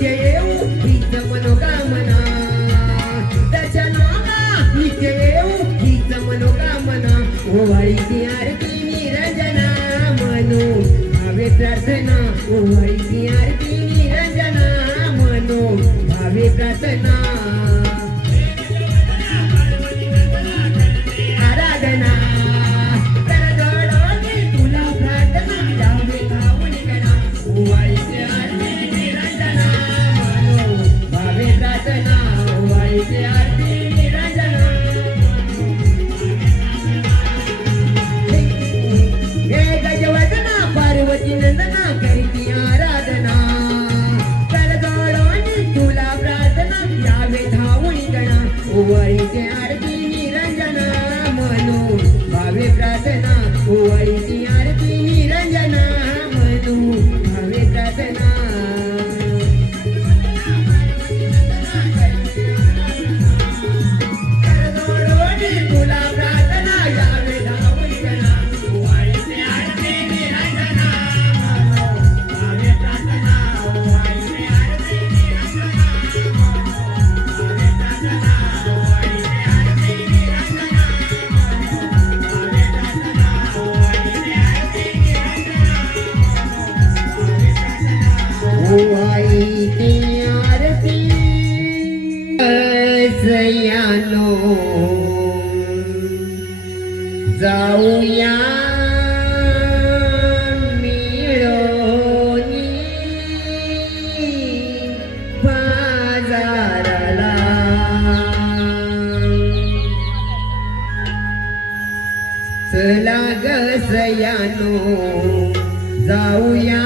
नित्य येऊ हीच मनोकामना दर्शनाला नित्य येऊ हीच मनोकामना ओवाळीची आरती निरंजना मनो भावे प्रार्थना ओवाळीची आरती निरंजना मनो भावे प्रार्थना आराधना पार्वती नंदना करीती आराधना कर जोडोनी तुला प्रार्थना यावे धावणी गणा ओवाळीची आरती निरंजना मनो भावे प्रार्थना ओवाळीची आरती निरंजना मनो भावे प्रार्थना सयानो जाऊया मिळोनी बाजाराला चला ग सयानो जाऊया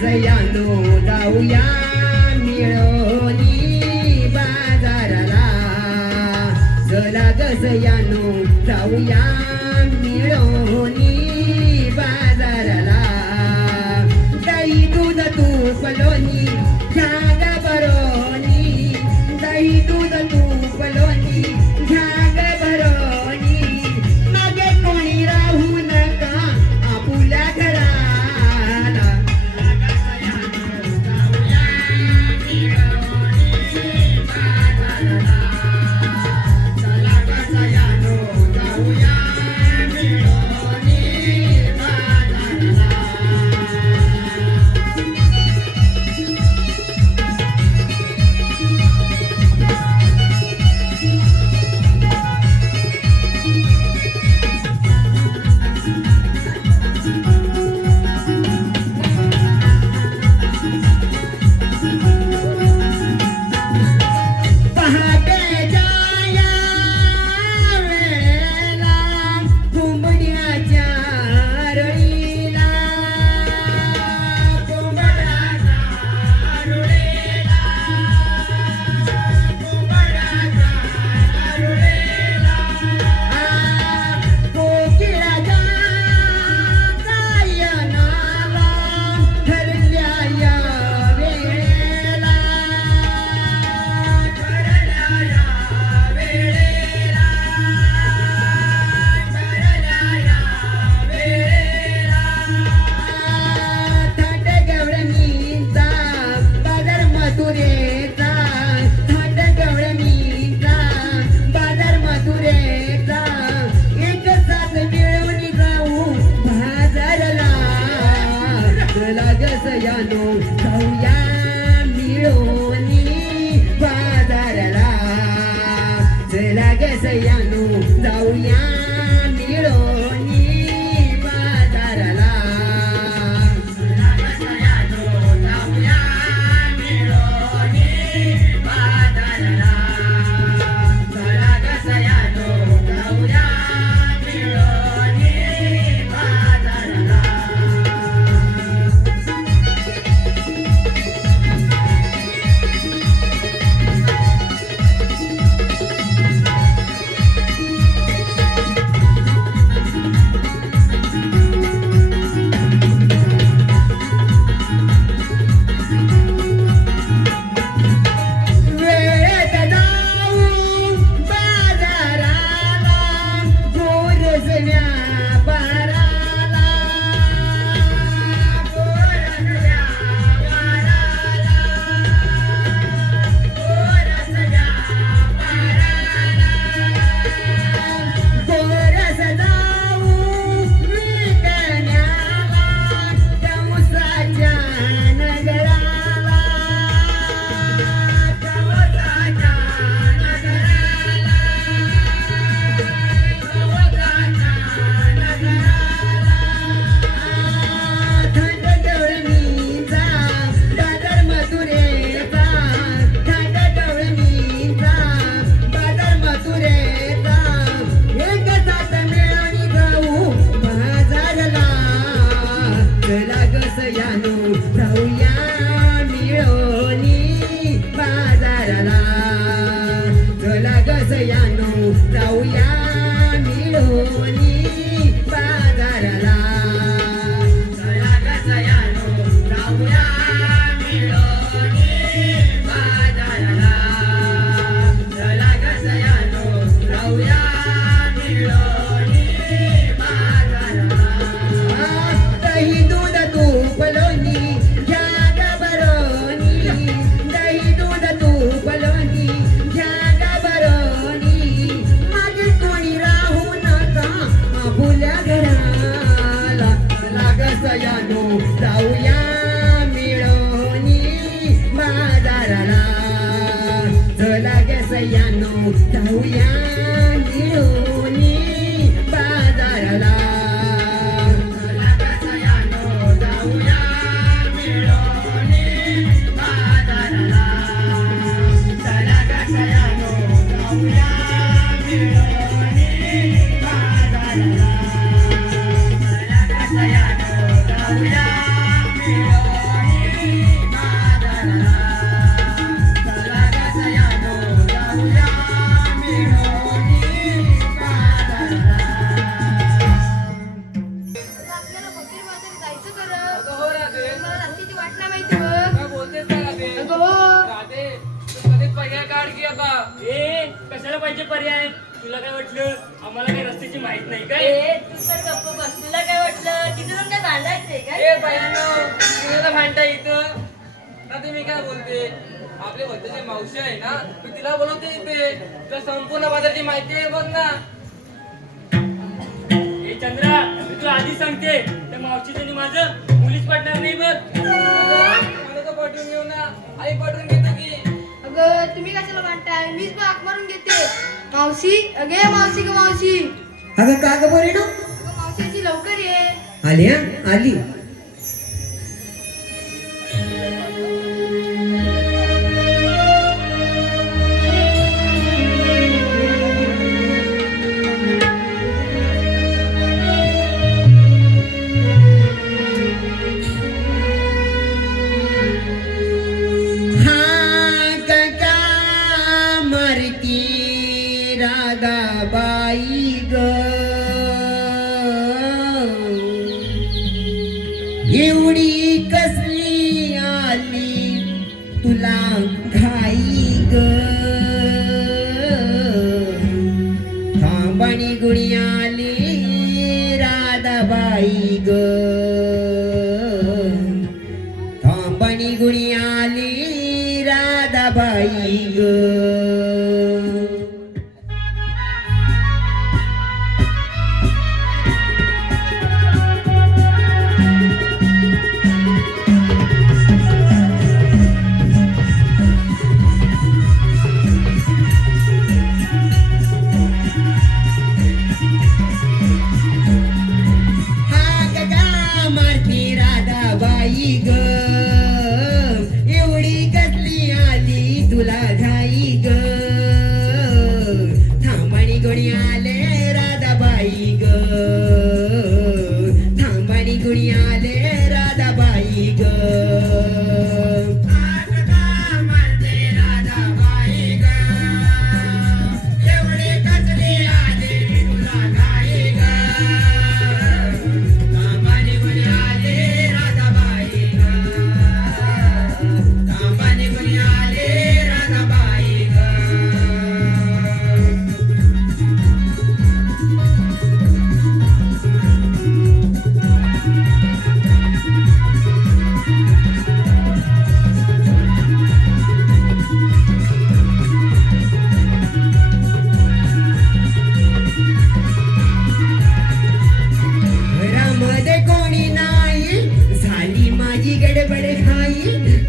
सयानो जाऊया मिळोनी बाजाराला चला ग सयानो जाऊया मिळोनी बाजाराला दही दूध तूप लोणी घ्या ग बरोनी दही दूध तूप लोणी घ्या ग बरोनी मागे कोणी राहू नका आपुल्या घराला सयानो जाऊया मिळोनी बाजाराला चला ग सयानो जाऊया मिळोनी बाजाराला चला ग सयानो जाऊया मिळोनी बाजाराला चला ग सयानो जाऊया मिळोनी बाजाराला पाहिजे पर्याय. तुला काय वाटलं आम्हाला काही रस्त्याची माहित नाही काय? तू तर गप्प बस. तुला काय वाटलं तिथे जाऊन काय भांडायचंय काय? ए बायानो, तुम्हाला भांडता इथं ना. तुम्ही काय बोलते? आपले भद्राची मावशी आहे ना, मी तिला बोलवते इथे. तुला संपूर्ण बाजारची माहिती आहे बघ ना. ए चंद्रा, मी तुला आधी सांगते त्या मावशीचं आणि माझं मुलीच पडणार नाही बघ. मला तर पाठवून घेऊ ना. आई पाठवून घेतो की. अगं तुम्ही कशाला भांडताय? मीच पण हाक मारून घेते. मावशी, अगे मावशी ग मावशी. अगं का ग बरे ना अगं मावशीची लवकर ये. आली हा आली. राधाबाई ग एवढी कसली आली तुला घाई ग. थांबणी गुणी आली राधाबाई ग. थांबणी गुणी आली राधाबाई ग. एवढी कसली आली तुला घाई ग. थांबणी गुणी आले राधाबाई ग. थांबणी गुणी आले राधाबाई ग.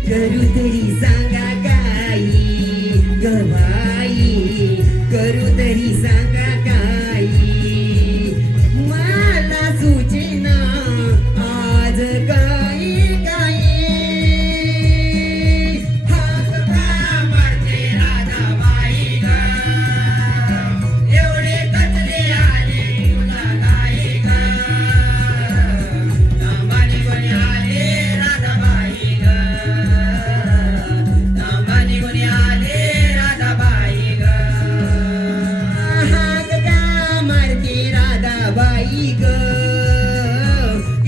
करू तरी सांगा काही गवाई. करू तरी सांगा काही मला सुचेना आज काही काही. हात का मारते राधाबाई ग. एवढे कचरे आले तुला काही ग. थांबानी कोणी आले राधाबाई ग. थांबानी कोणी आले राधाबाई ग. हात का मारते राधाबाई ग.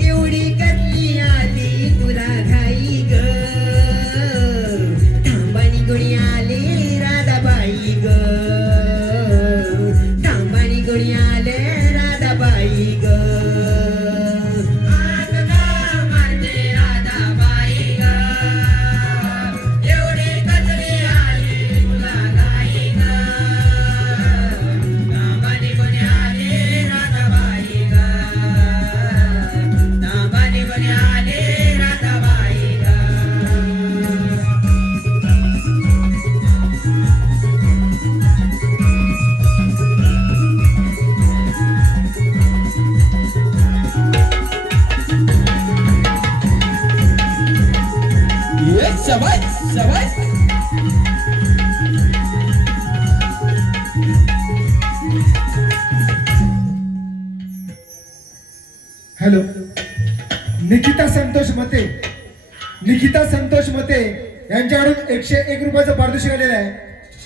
एवढी कसली आली तुला घाई ग. थांबानी कोणी आले राधाबाई ग. थांबानी कोणी आले राधाबाई ग. हात का मारते राधाबाई ग. एवढे कचरे आले तुला घाई ग. थांबानी कोणी आले राधाबाई ग. थांबानी कोणी आले राधाबाई ग. शाबास शाबास. हॅलो, निकिता संतोष मते. निकिता संतोष मते यांच्याकडून 101 रुपयाचं पारितोषिक आलेलं आहे.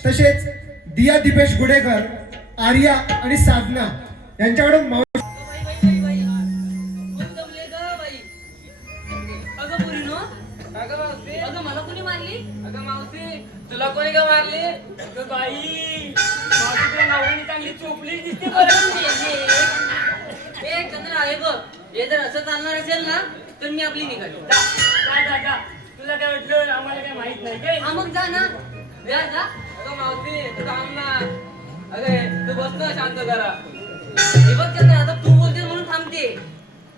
तसेच दिया दीपेश गुडेकर, आर्या आणि साधना यांच्याकडून अगं पुरीनो, अगं बापरे. अगं मला कुणी मारली? अगं मावशी तुला कोणी का मारली? अगं बाई मावशीच्या नवऱ्याने चांगली चोपली दिसते बरं. ए चंद्रा हे बघ, हे जर असं चालणार असेल ना तर मी आपली निघाली. जा जा जा जा. तुला काय वाटलं आम्हाला काय माहित नाही काय? हा मग जा ना, जा जा. अगं मावशी तू थांब ना. अगं तू बस ना शांत जरा. हे बघ चंद्रा, आता तू बोलते म्हणून थांबते,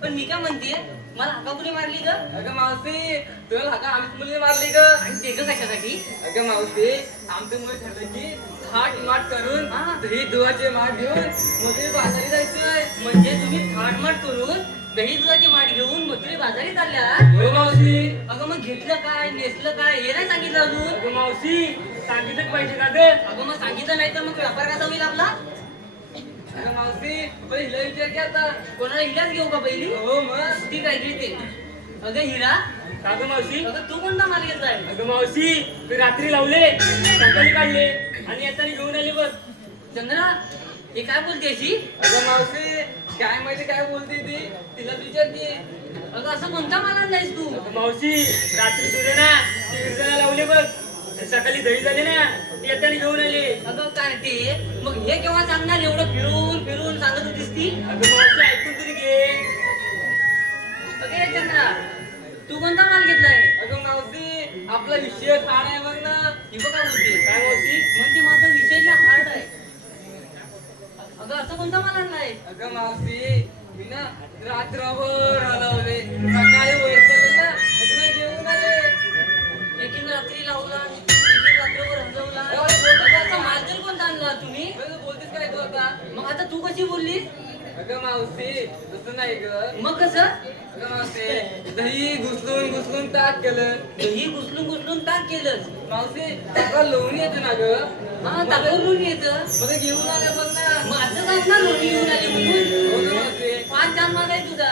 पण मी काय म्हणते, मला हाका कुणी मारली ग? अगं मावशी तुला हाका आम्हीच मुलीने मारली ग. आणि ते ग कशासाठी? अगं मावशी आमचे मुली ठरलं की थाट माट करून हा. दही दुधाचे माठ घेऊन मोठी बाजारी जायचंय. म्हणजे तुम्ही थाटमाट करून दही दुधाची माठ घेऊन मथुरी बाजारी चालल्या? हो मावशी. अगं मग घेतलं काय, नेसलं काय, हे नाही सांगितलं अजून. अगं मावशी सांगितलंच पाहिजे का ग? अगं मग सांगितलं नाही तर मग व्यापार कसा होईल आपला? अगं मावशी पण हिला विचार की आता. कोणाला हिलाच घेऊ का पहिली? हो मग. ठीक आहे घेते. अगं हिरा, का ग मावशी? अगं तू कोणता माल घेतलाय? अगं मावशी मी रात्री लावले सकाळी काढले आणि येताना घेऊन आले बघ. चंद्रा, हे काय बोलते अशी? अगं मावशी काय माहिती काय बोलते ती. तिला विचार की. अगं असं कोणता माल आणलायस तू? अगं मावशी रात्री तुझे ना ते विरजणा लावले बघ. सकाळी दही झाले ना ते येताना घेऊन आले. अगं काय ते, मग हे केव्हा सांगणार? एवढं फिरून फिरून सांगत होतीस ती? अगं मावशी ऐकून तरी घे. अगे चंद्रा, तू कोणता माल घेतलाय? अगं मावशी आपला विषय ठाण आहे बघ ना. ही बघा बोलते काय मावशी? म्हणते माझा विषय ना हार्ड आहे. अगं असं कोणता माल आणलाय? अगं मावशी मी ना रात्रभर हलवले. सकाळी वर केलं ना तुला घेऊन आले. एकीनं रात्री लावला, एकीनं रात्रभर हलवला. अगं असा माल तरी कोणता आणला तुम्ही? बरं, तू बोलतेस काय तू आता? मग आता तू कशी बोलली? अगं मावशी तसं नाही ग. मग कसं? अगं मावशी दही घुसलून घुसलून ताक केलं. दही घुसलून घुसलून ताक केलंस. मावशी ताका लोणी येते ना ग. हा ताकवरून येतं. मला घेऊन आले बघ ना. मग असं सांग ना लोणी घेऊन आली म्हणून. हो ग मावशी. 5 छान माल आहे तुझा.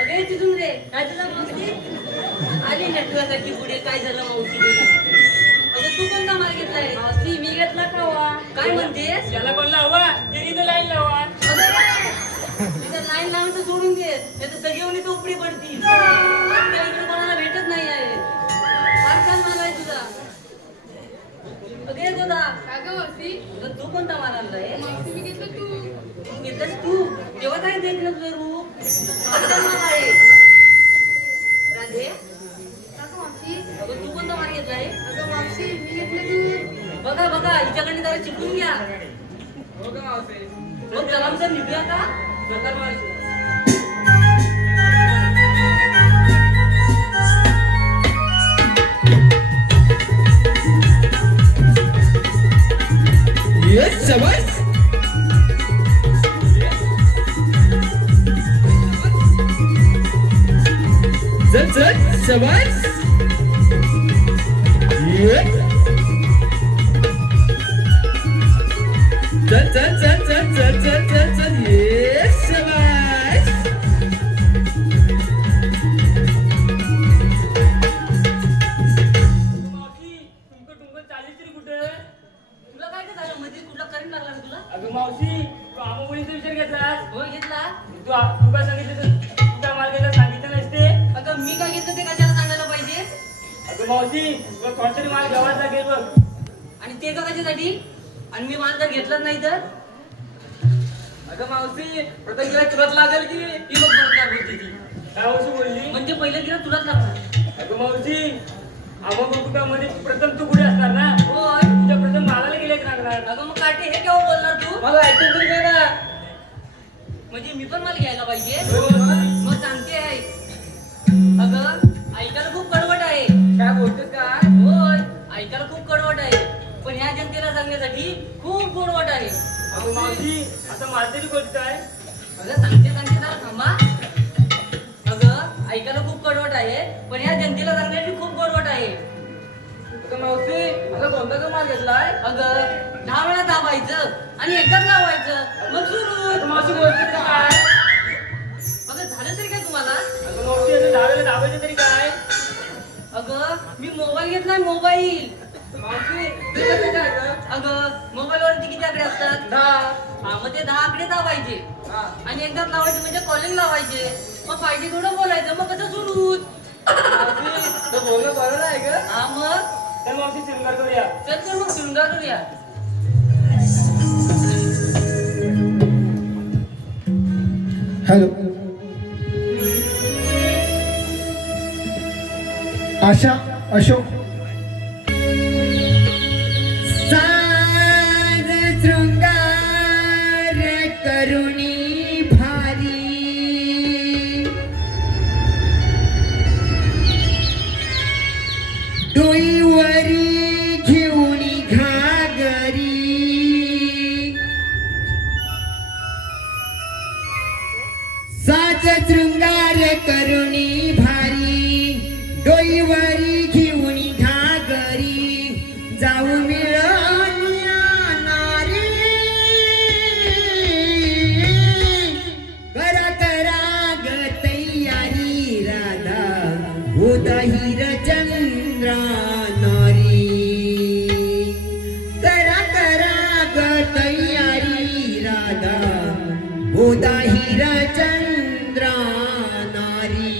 अगे तिथून रे काय तुझा मावशी आली नटव्यासाठी पुढे. काय झालं मावशी तुला? अगं तू कोणता माल घेतलाय? मावशी मी घेतला कावा. काय म्हणतेस? त्याला पण लावा तिने लाईन लावा. तिथं लाईन लावायचं सोडून दे, नाही तर सगळी टोपडी पडतील. आजकाल इकडे कोणाला भेटत नाही आहे. फार छान माल आहे तुझा. अगे गोदा, अगं मावशी, अगं तू कोणता माल आणलाय? मावशी मी घेतलं तू. तू घेतलास तू? तेव्हा काय देखलं तुझं रूप? फार छान माल आहे. राधे, अगं मावशी, अगं तू कोणता माल घेतलाय? अगं मावशी मी घेतलं तू. बघा बघा हिच्याकडे जरा शिकून घ्या. हो ग मावशी. मग चला आमचं निघूया का? चला मावशी. मावशी तुमचं तुमचं चालीस तरी कुठं? तुला काय काय झालं? मध्ये कुठला करंट लागला का तुला? अगं मावशी तू आमोबळीचा विचार घेतलास. हो घेतला. तू काय सांगितलं तर तुझा माल घ्यायला सांगितलं नसते. अगं मी काय घेतलं ते कशाला सांगायला पाहिजे? अगं मावशी तुला कोणतरी माल घ्यावाच लागेल बघ. आणि ते का कशासाठी? आणि मी माल जर घेतलाच नाही तर? अगं मावशी प्रत्येक तिला तुलाच लागेल की. ही बघ बरं काय बोलते ती. काय मावशी बोलली? म्हणजे पहिलं तिला तुलाच लागणार. अगं मावशी आमोबकुटामध्ये प्रथम तू पुढे असणार ना. होय. तुझ्या प्रथम मालाला गेले लागणार. अगं मग काटे हे केव्हा बोलणार तू? मला ऐकून तरी घे ना. म्हणजे मी पण माल घ्यायला पाहिजे? हो मग. मग सांगते आहे. अगं ऐकायला खूप कडवट आहे. काय बोलतेस काय? होय ऐकायला खूप कडवट आहे, पण ह्या जनतेला सांगण्यासाठी खूप गोडवट आहे. अगं मावशी आता माझी गोष्ट आहे. अगं सांगते जरा थांबा. अगं ऐकायला खूप कडवट आहे, पण ह्या जनतेला सांगण्यासाठी खूप गोडवट आहे. अगं मावशी आता कोणता का माल घेतलाय? अगं 10 वेळा दाबायचं आणि एकदाच लावायचं मग सुरू. आता मावशी बोलते तरी काय? अगं झालं तरी काय तुम्हाला? अगं मावशी असं दाबायला दाबायचं तरी काय? अगं मी मोबाईल घेतलाय मोबाईल. मावशी ते कसं काय ग? अगं मोबाईलवरती किती आकडे असतात? 10. हा मग ते 10 आकडे दाबायचे हा. आणि एकदाच लावायचे म्हणजे कॉलिंग लावायचे. मग पाहिजे थोडं बोलायचं मग कसं सुरू. मावशी, तो बोलणं बरोबर आहे ग. हा मग तर मावशी शृंगार करूया. चल तर मग शृंगार करूया. हॅलो. आशा अशोक. साज शृंगार करुणी भारी डोईवरी घेऊनी घागरी साज शृंगार करुणी भारी डोईवरी घेऊनी घागरी जाऊ मिळवण्या नारी करा करा ग तयारी राधा उदहीर चंद्रा नारी करा करा ग तयारी राधा उदहीर चंद्रा नारी.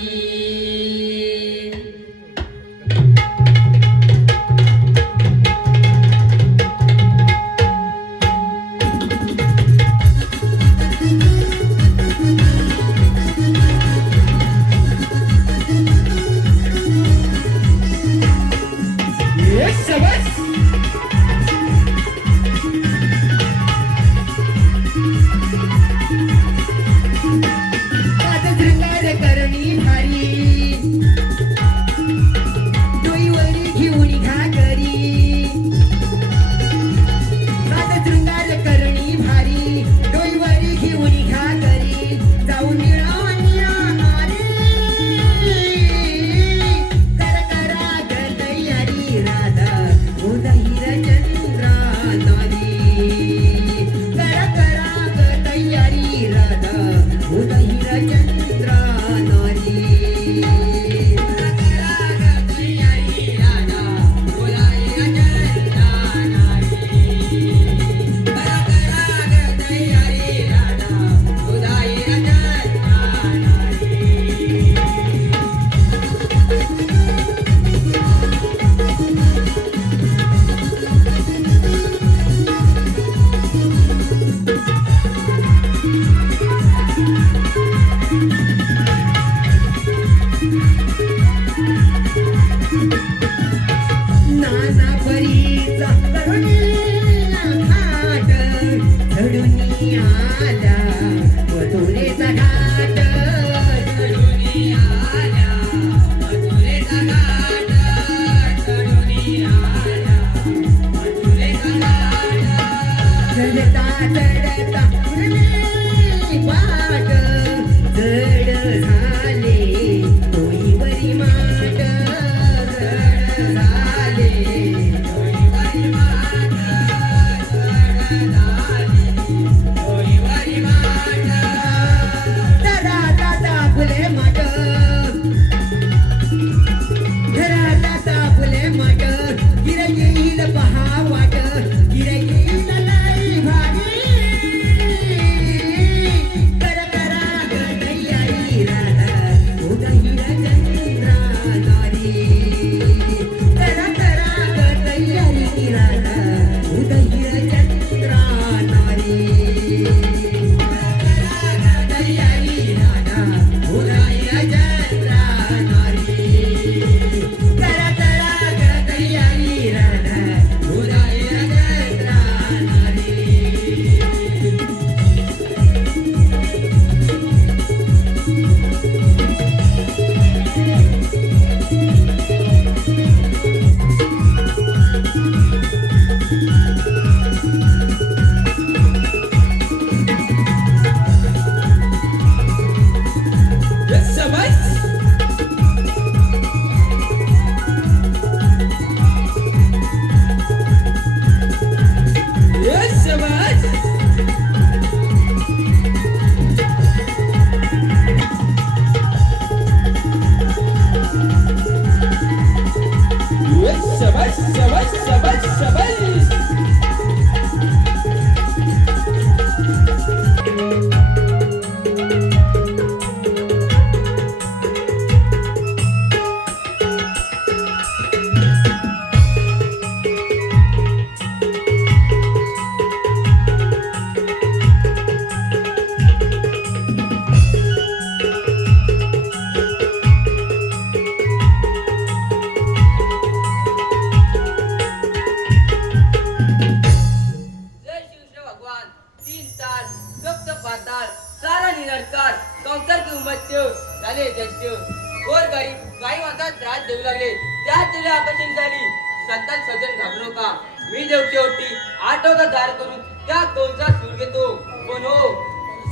सध्या सजन घाबरू नका. मी देवची ओटी आठवता दार करून त्या दोनचा सूर घेतो. पण हो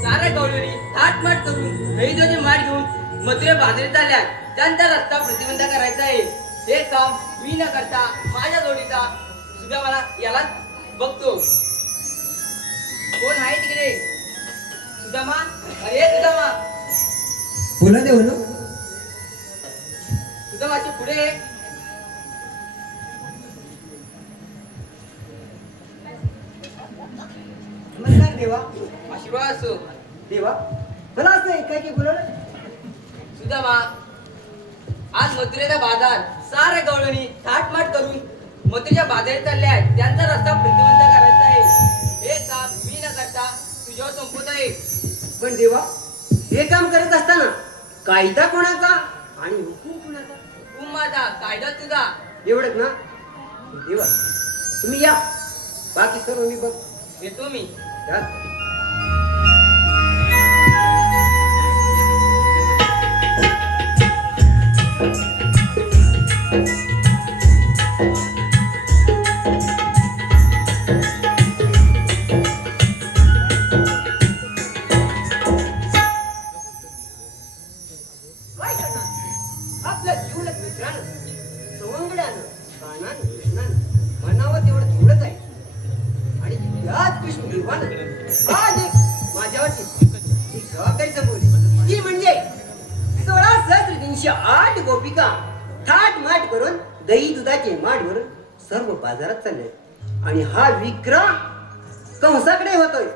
साऱ्या गवळणी थाटमाट करून दहीचे माठ घेऊन मथुरे बाजारीत आल्या. त्यांचा रस्ता प्रतिबंध करायचा आहे. हे काम मी न करता माझ्या जोडीचा सुद्धा मला याला बघतो. कोण आहे तिकडे? सुदामा, अरे सुदामा, बोला देवनो. सुदामाची पुढे ये. नमस्कार देवा. आशीर्वाद असो. देवा मला असं एकाएकी बोलवलं. सुदामा, आज मथुरेचा बाजार साऱ्या गवळणी थाटमाट करून मथुरेच्या बाजारात चालल्या आहेत. त्यांचा रस्ता प्रतिबंध करायचा आहे. हे काम मी न करता तुझ्यावर संपवत आहे. पण देवा हे काम करत असताना कायदा कोणाचा आणि हुकूम कोणाचा? तू माझा, कायदा तुझा. एवढंच ना देवा. तुम्ही या, बाकी सर्व मी बघ. येतो मी. या. काय करणार? आपल्या जीवलग मित्रानं सवंगड्यानं कानानं कृष्णानं म्हणावं तेवढं थोडंच आहे. आणि याच कृष्ण देवानं आज एक माझ्यावरची जबाबदारी संपवली. ती म्हणजे 16,308 गोपिका थाट-माट करून दही दुधाचे माठ भरून सर्व बाजारात चालले. आणि हा विक्रम कंसाकडे होतोय.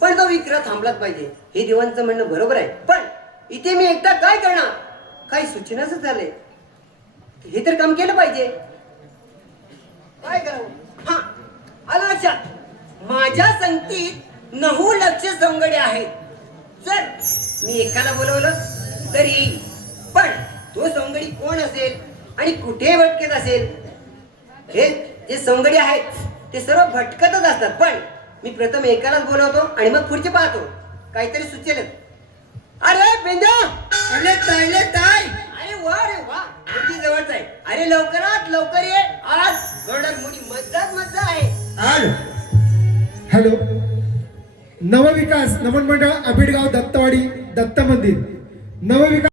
पण तो विक्रम थांबलाच पाहिजे. हे देवांचं म्हणणं बरोबर आहे. पण इथे मी एकटा काय करणार? काही सूचनाच झाले. हे तर काम केलं पाहिजे. काय करावं? हा आलं लक्षात. माझ्या संगतीत 9 लक्ष सवंगडी आहेत. जर मी एकाला बोलवलं तरी येईल. पण तो सवंगडी कोण असेल आणि कुठे भटकत असेल? हे जे सवंगडी आहेत ते सर्व भटकतच असतात. पण मी प्रथम एकालाच बोलवतो आणि मग पुढचे पाहतो. काहीतरी सुचेल. अरे पेंजा, अरे ताय. अरे वा रे वा, अगदी जवळच आहे. अरे लवकरात लवकर ये. आज गडद मुडी मज्जा आहे. हॅलो. नवविकास नमन मंडळ आबिडगाव दत्तवाडी दत्त मंदिर. नवविकास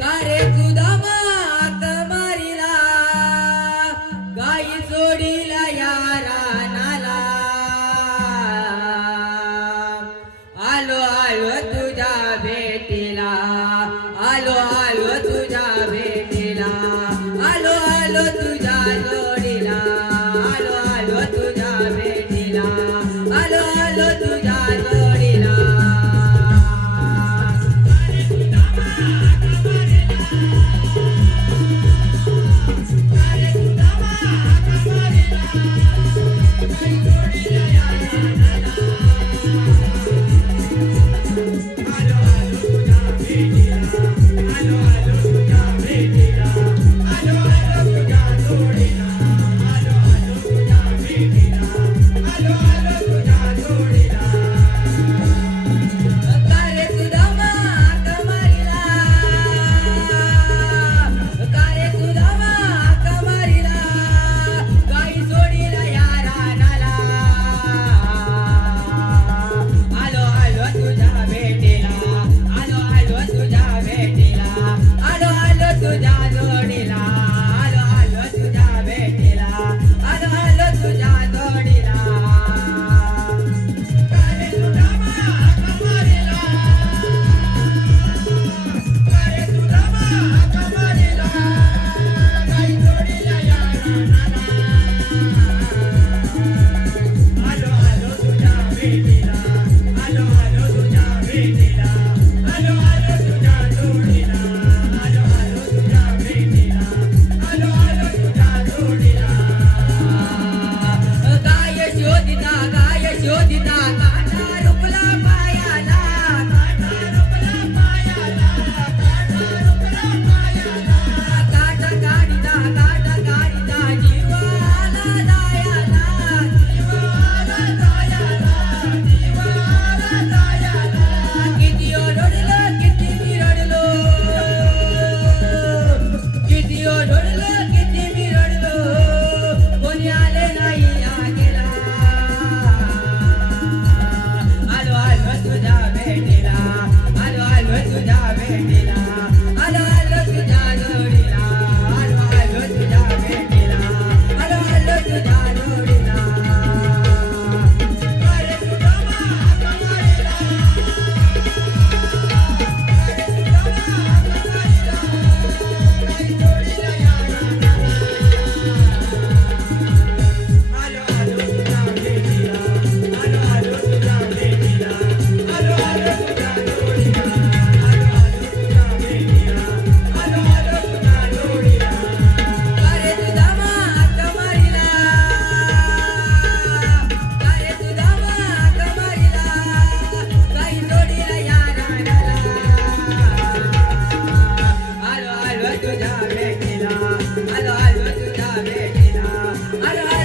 गारे सुदामा आता मारिला गाई जोडीला यारा नाला. आलो आलो तुझ्या भेटीला, आलो आलो तुझ्या भेटीला, आलो आलो तुझ्या जोडीला, आलो आलो तुझ्या भेटीला, आलो आलो तुझ्या जोडीला. आलो आलो तुझ्या भेटीला, आलो आलो तुझ्या जोडीला.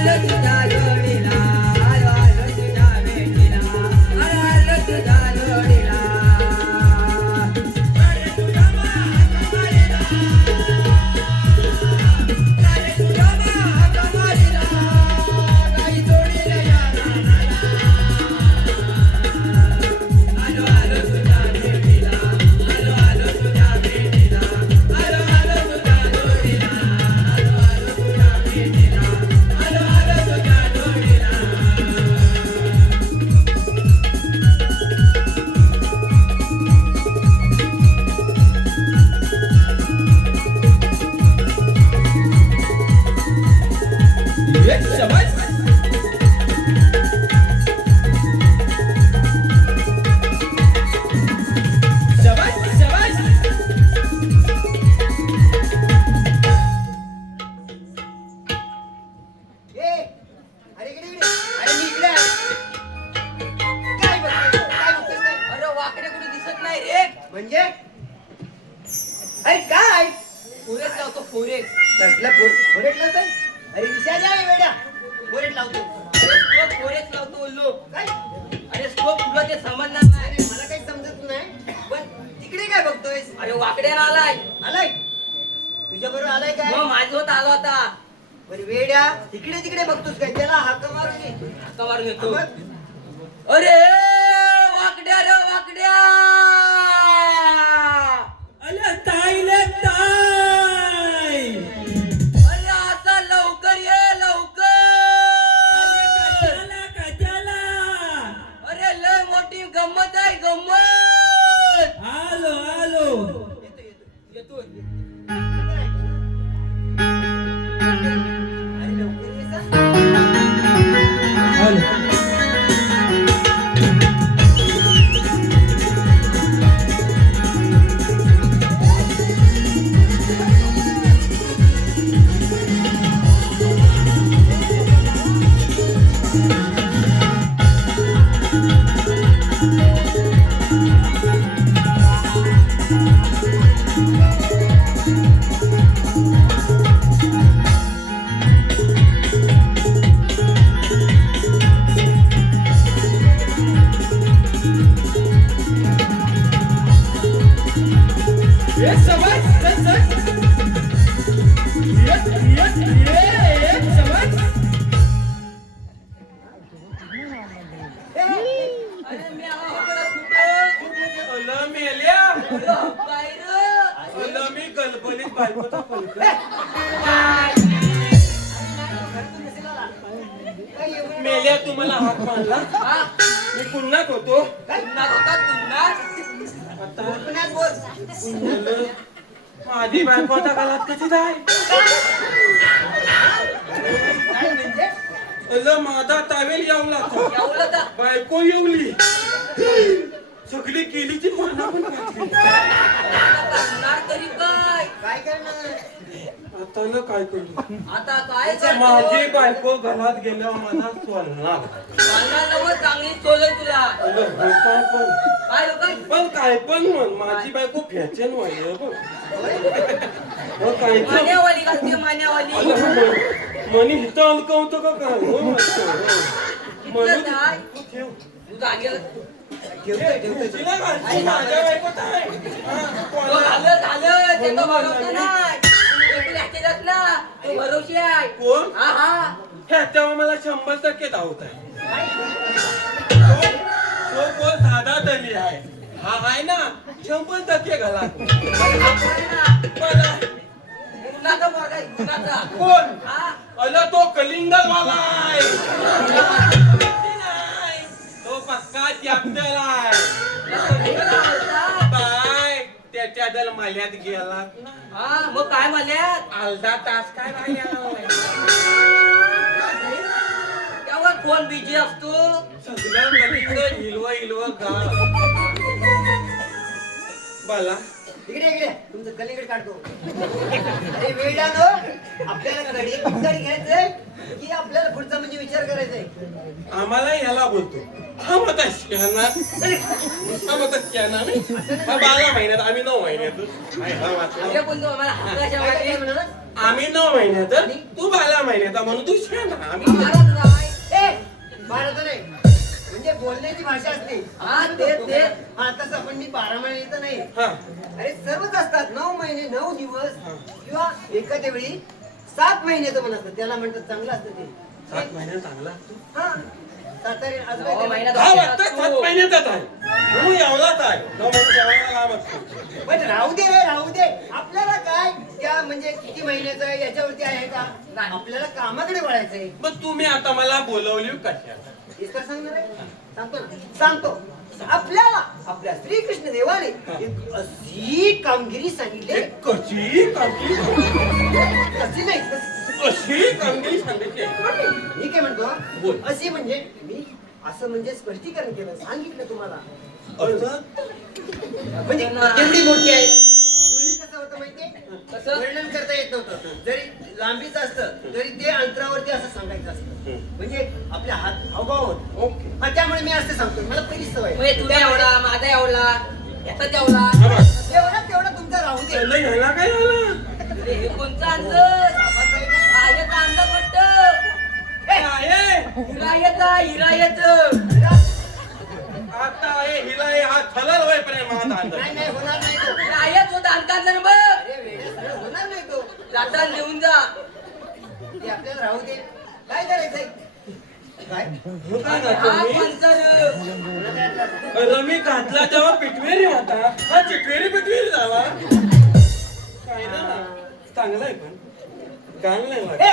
आलो तुझ्या जोडीला आलो आलो तुझ्या भेटीला आलो आलो तुझ्या जोडीला अरे तुझ्या महाकमालीला अरे तुझ्या महाकमालीला काही जोडीला या नानाला आलो आलो तुझ्या भेटीला आलो आलो तुझ्या भेटीला आलो आलो तुझ्या जोडीला आलो आलो तुझ्या भेटीला आलो आलो तुझ्या जोडीला ए, अरे इकडे इकडे. अरे मी इकडे आहे. काय बघतोय? काय बघतोय काय? अरे वाकडे कुठे दिसत नाही रे म्हणजे अरे काय पुरेच लावतो पुरे कसला फोरेट लावतोय? अरे विषय आहे वेड्या. फोरेट लावतो. पुरेच लावतो बोललो काय? अरे स्कोप तुला ते समजणार नाही अरे मला काही समजत नाही. पण तिकडे काय बघतोयस? अरे वाकड्याला आलाय आलाय? तुझ्या बरोबर आलाय काय? मग माझ्यासोबत आला होता बरं वेड्या तिकडे तिकडे बघतोस काय? त्याला हाक मारून ये. हाका मारून येतो मग अरे वाकड्या रे वाकड्या अरे ताईले ताई अरे आता लवकर ये लवकर कशाला अरे लय मोठी गंमत आहे गंमत आलो आलो येतो अरे लवकर ये जा. आलो अरे मी आवाकडे कुठं मेल्या काय रे मी कल्पनित बायकोचा पलक मेल्या तुम्हाला हात मारला हा मी पुन्हा होतो पुन्हा होता पुन्हा आता पुण्यात बोल. मेलं. माझी बायको आता घरात कशी जाय काय म्हणजे? माझा तावेल यावला एवढं तर बायको येवली सगळी केलीची माना पण घातली. करणार तरी काय काय करणार? आता न काय करू आता काय करतो माझी बायको घरात गेल्यावर मला सोडणार मला नवं चांगली सोलल तुला काय पण काय काय पण काय पण म्हण माझी बायको फॅशन व्हायला बघ मग काय तर- मान्यावाली घालते मान्यावाली मनी हिथं अलकवतं का काय हो मस्त. म्हणून काय ठेव. तू जागेवर तिला घालची, माझ्या बायकोत आहे. हा, तो कोणाला- झालं ते तो भरोसा नाही ते ह्याच्यातच ना तो भरोशी आहे कोण हा हा हे तेव्हा मला 100% धावत आहे तो कोण साधा तली आहे हा आहे ना 100% घाला मला उन्हाचा पोरगा आहे, उन्हाचा. कोण हा अला तो कलिंगलवाला आहे नाही, तो पक्का कॅप्टन आहे तो निघाला होता. बाय त्याच्या दल माल्यात गेला हा मग काय म्हणल्यात अर्धा तास काय राहिला तेव्हा कोण बिजी असतो सगळं कलिंग हिलव हिलव गा बाला इकडे इकडे तुमचं कलिंगड काढतो. अरे वेळानो आपल्याला कडी घ्यायचंय की आपल्याला पुढचा म्हणजे विचार करायचाय. आम्हाला याला बोलतो हा मत शहाणा हा मत शहाणा हा 12 महिन्यात आम्ही 9 महिन्यात अरे कोणतो आम्हाला हक्काच्या काय वाटे म्हणाला? आम्ही 9 महिन्यात तू 12 महिन्यात महिन्याचा म्हणून तू शहाणा आम्ही महाराज नाही. ए बाराचं नाही म्हणजे बोलण्याची भाषा असते हा ते हा तसं पण मी 12 महिन्याचं नाही हा अरे सर्वच असतात 9 महिने 9 दिवस किंवा एखाद्या वेळी 7 महिन्याचं पण असतं त्याला म्हणतात चांगलं असतं ते 7 महिन्यात चांगला असतो हा सातारी असं नऊ काय महिन्यात हा असेल वाटतं असतो. 7 महिन्याचाच आहे म्हणून एवढाच आहे 9 महिने जेवायला लांब असतो पण राहू दे रे राहू दे आपल्याला काय त्या म्हणजे किती महिन्याचं आहे याच्यावरती आहे का आपल्याला कामाकडे वळायचंय मग तुम्ही आता मला बोलवली कशा हेच तर सांगणार आहे सांगतो ना सांगतो आपल्याला आपल्या श्रीकृष्ण देवाने एक अशी कामगिरी सांगितली कशी कामगिरी कशी नाही कशी कामगिरी सांगितली मी काय म्हणतो बोल. अशी म्हणजे मी असं म्हणजे स्पष्टीकरण केलं सांगितलं तुम्हाला असं म्हणजे केवढी मोठी आहे पूर्वी कसं होतं माहितीये कसं? वर्णन करता येत नव्हतं जरी लांबीच असतं तरी ते अंतरावरती असं सांगायचं असतं म्हणजे आपल्या हावभावावर ओके हा त्यामुळे मी असं सांगतो मला पहिली सवय म्हणजे तुझा एवढा माझा एवढा याचा तेवढा हा बघ. तेवढा तुमचा राहू दे त्याला ह्याला काय झालं अरे हे कोणचं अंदाज हा याचा अंदाज वाटतं काय आहे? हिरायत आता हे हिला हे हा छलल होईपर्यंत माझा अंदाज नाही नाही होणार नाही तो हिरायत होता अंदाज बघ अरे वेड्या सरळ होणार नाही तो जाता लिहून जा ते आपल्याला राहू दे काय करायचंय काय हो काय ना हा तुम्ही? पंचर रमी घातला तेव्हा पिटवेरी होता हा चिटवेरी पिटवेरी झाला काय ना चांगला आहे पण गाणं नाही वाटत. ए,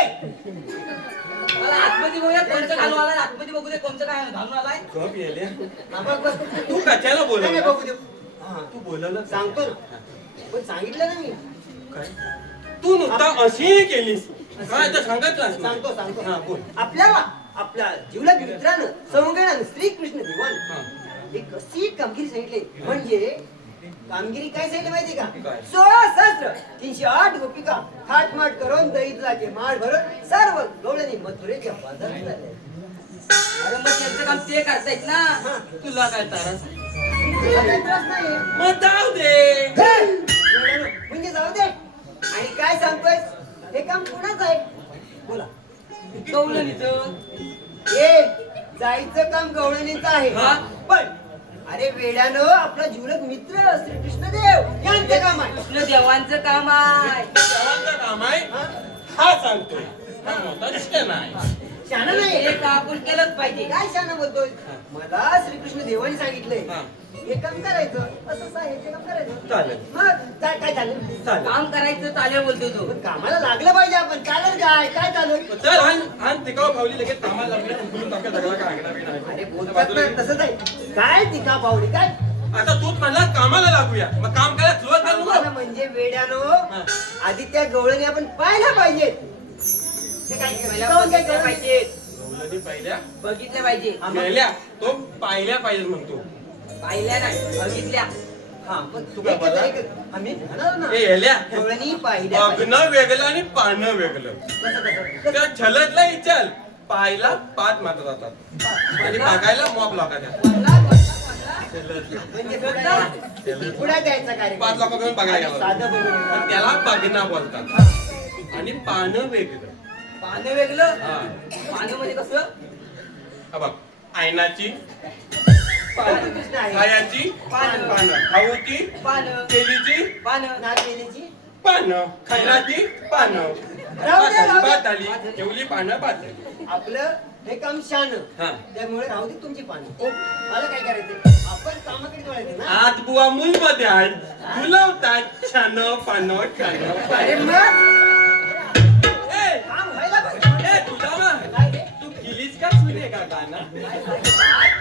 मला आतमध्ये बघूया कोणचं घालून आलाय आतमध्ये बघू दे कोणचं काय घालून आलाय गप येल्या. हा, बघ, बघ. तू कशाला नाही, बोलवलं नाही, बघू दे. हा, तू बोलवलं सांगतो ना पण सांगितलं ना मी काय तू नुसता अशी केलीस काय तर सांगितलं सांगतो सांगतो हा बोल आपल्याला आपल्या जीवलग मित्रानं संगणानं श्रीकृष्ण हा. देवान एक अशी कामगिरी सांगितली म्हणजे कामगिरी काय सांगितली माहिती का काय? 16 सहस्त्र 308 गोपिका थाटमाट करून दहीदलाचे माळ भरून सर्व गवळणी मथुरेच्या बाजारात झाले. अरे मग त्यांचं काम ते करतायत ना तुला काय तारस तुला काही त्रास नाही मग जाऊ दे म्हणजे जाऊ दे आणि काय सांगतोय हे काम कोणाच आहे बोला गवळणीचं हे जायचं काम गवळणीचं आहे हा? पण अरे वेड्यानं आपला जीवलग मित्र श्री कृष्णदेव यांचं काम आहे कृष्ण देवांचं काम आहे देवाचं काम आहे हा? हा सांगतोय हा म्हणतात शहाणा आहे. शहाणा नाही हे काम आपण केलंच पाहिजे काय शहाणा बोलतोय मला श्रीकृष्ण देवाने सांगितलंय हा. हे काम करायचं असं आहे हे काम करायचं चालेल मग काय चालेल चालेल काम करायचं चालेल बोलतो तो पण कामाला लागलं पाहिजे आपण चालेल काय चालेल चल आण टिकाव फावली लगेच कामाला लागली उकळून टाका सगळा काय ऐकणार बी नाही. अरे बोलतात ना तसंच आहे काय तिका पावली काय आता तूच म्हणला कामाला लागूया मग काम करायला सुरुवात करू कामाला नको. म्हणजे वेड्यानो आधी त्या गवळणी आपण पाहायला पाहिजे हे काय पहिल्या जाऊन काय बघितल्या गवळणी? पाहिजे गवलनी पाहिल्या बघितल्या पाहिजे गेल्या तो पाहिल्या पाहिजे म्हणतो पाहिल्या नाही बघितल्या हा पण तू काय एकच बोलला? एकच. आम्ही म्हणालो ना ए येल्या गवळणी पाहिल्या पाहिजे. बघणं वेगळं आणि पाहणं वेगळं कसं? त्या छलतला इचल पाहायला 5 मात्र जातात आणि बघायला मॉप लागायच्या म्हणजे पुढे द्यायचा कार्यक्रम 5 लोक घेऊन बघायला आणि गेला. साधं बघून पण त्याला बघणं बोलतात आणि पाहणं वेगळं पानं वेगळं हा. पानं म्हणजे कसं हा बघ आयनाची पाहणं कृष्ण आहे. खायाची पानं. पानं खाऊची पानं केलीची पानं नाचलेलीची पानं खैराची पानं राहू दे, राहू दे. भात आली जेवली पानं भात झाली. आपलं हे काम शान हा. त्यामुळे राहू दे तुमची पानं मला काय करायचं आपण कामाकडे वळायचं ना आत बुवा मूलमध्ये आहे फुलवतात छान पानं छान अरे मग ए, काम व्हायला पाहिजे ए, तुला मग काय रे? तू किलीस का सुने का गाना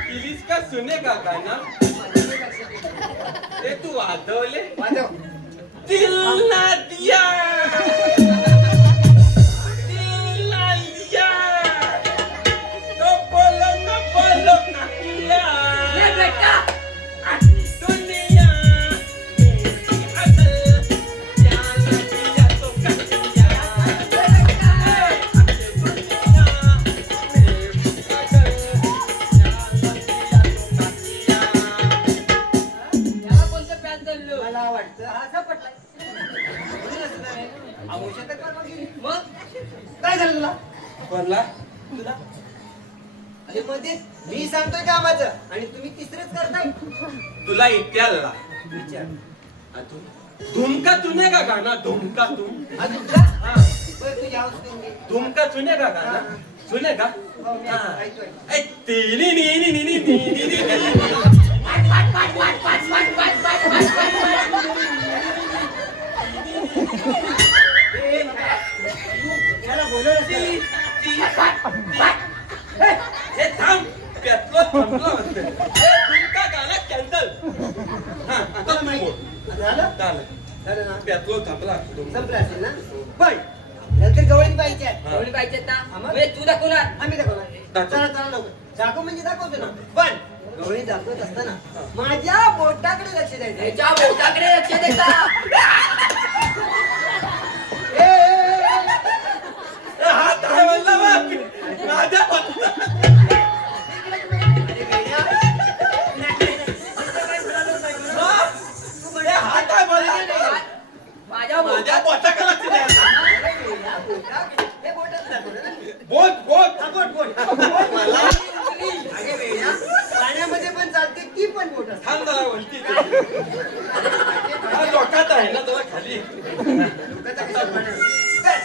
किलीस का सुने का गाना ते तू वाजवले वाजव. दिल ना दिया दिल ना लिया तो बोलो ना किया ये बेटा दुनिया मेरी असल जान दिया तो कटिया दुनिया मेरी असल जान दिया तो कटिया याला कोणतं पॅन चाललो मला वाटतं हा असा पटलाय म्हणून असं नाही. आमुष्यात झालं तुला कोणला तुला अरे मध्ये मी सांगतोय कामाचं आणि तुम्ही तिसरंच करताय तुला इत्याला विचार धुमका तूने का गाना धुमका तू अजून का हाँ बरं तुझ्या आवडते धुमका सुनेगा गाना सुनेगा हाँ ऐकतोय ए, तिनी नी नी नी नी नी नी नी नी. याला बोलवलं हे थांब पेटलो थांबलो म्हणते. ए, धुमका गाना कॅन्सल हा आता तू बोल झालं झालं झालं ना पेटलो थांबला संपलं असेल ना पण नंतर गवळी पाहिजे कोणी पाहिजेत ना आम्हाला? म्हणजे तू दाखवणार आम्ही दाखवणार दाखव. चला चला लवकर दाखव म्हणजे दाखवतो ना पण गवळी दाखवत असताना माझ्या बोटाकडे लक्ष द्यायचं त्याच्या बोटाकडे लक्ष द्यायचा ए, ए, ए, ए. ए, हात आहे म्हणला बघ. माझ्या हातात. अरे वेड्या. ए, हात आहे म्हणला. माझ्या माझ्या बोटात बोटाकडे लक्ष द्यायचं. अरे वेड्या, बोटाकडे. हे बोटात दाखवलं ना. बोट बोट हा, बोट बोट मला अरे वेड्या पाण्यामध्ये पण चालते ती पण बोट असते थांब जरा वरती. हा, डोक्यात आहे ना जरा खाली लोकांचा कसा पाण्यात. काय?